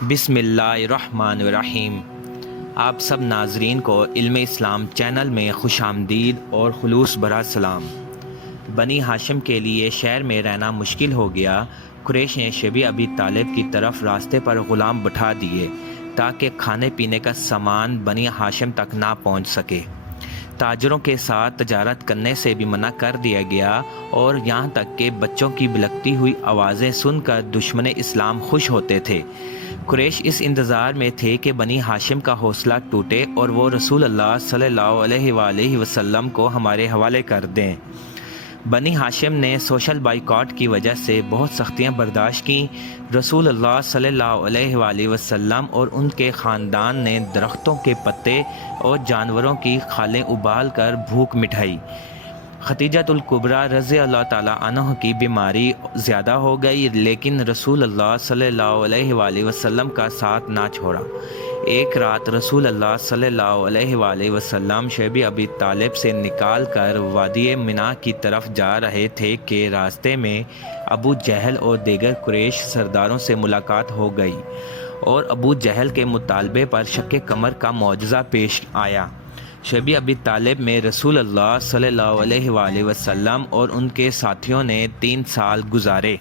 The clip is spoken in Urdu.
بسم اللہ الرحمن الرحیم۔ آپ سب ناظرین کو علم اسلام چینل میں خوش آمدید اور خلوص برا سلام۔ بنی ہاشم کے لیے شہر میں رہنا مشکل ہو گیا۔ قریش نے شیبہ ابی طالب کی طرف راستے پر غلام بٹھا دیے تاکہ کھانے پینے کا سامان بنی ہاشم تک نہ پہنچ سکے۔ تاجروں کے ساتھ تجارت کرنے سے بھی منع کر دیا گیا، اور یہاں تک کہ بچوں کی بلکتی ہوئی آوازیں سن کر دشمن اسلام خوش ہوتے تھے۔ قریش اس انتظار میں تھے کہ بنی ہاشم کا حوصلہ ٹوٹے اور وہ رسول اللہ صلی اللہ علیہ وآلہ وسلم کو ہمارے حوالے کر دیں۔ بنی ہاشم نے سوشل بائیکاٹ کی وجہ سے بہت سختیاں برداشت کیں۔ رسول اللہ صلی اللہ علیہ وآلہ وسلم اور ان کے خاندان نے درختوں کے پتے اور جانوروں کی کھالیں ابال کر بھوک مٹائی۔ خدیجۃ الکبریٰ رضی اللہ تعالیٰ عنہ کی بیماری زیادہ ہو گئی، لیکن رسول اللہ صلی اللہ علیہ وآلہ وسلم کا ساتھ نہ چھوڑا۔ ایک رات رسول اللہ صلی اللہ علیہ وآلہ وسلم شیبہ ابی طالب سے نکال کر وادی منی کی طرف جا رہے تھے کہ راستے میں ابو جہل اور دیگر قریش سرداروں سے ملاقات ہو گئی، اور ابو جہل کے مطالبے پر شق قمر کا معجزہ پیش آیا۔ شیبہ ابی طالب میں رسول اللہ صلی اللہ علیہ وآلہ وسلم اور ان کے ساتھیوں نے 3 سال گزارے۔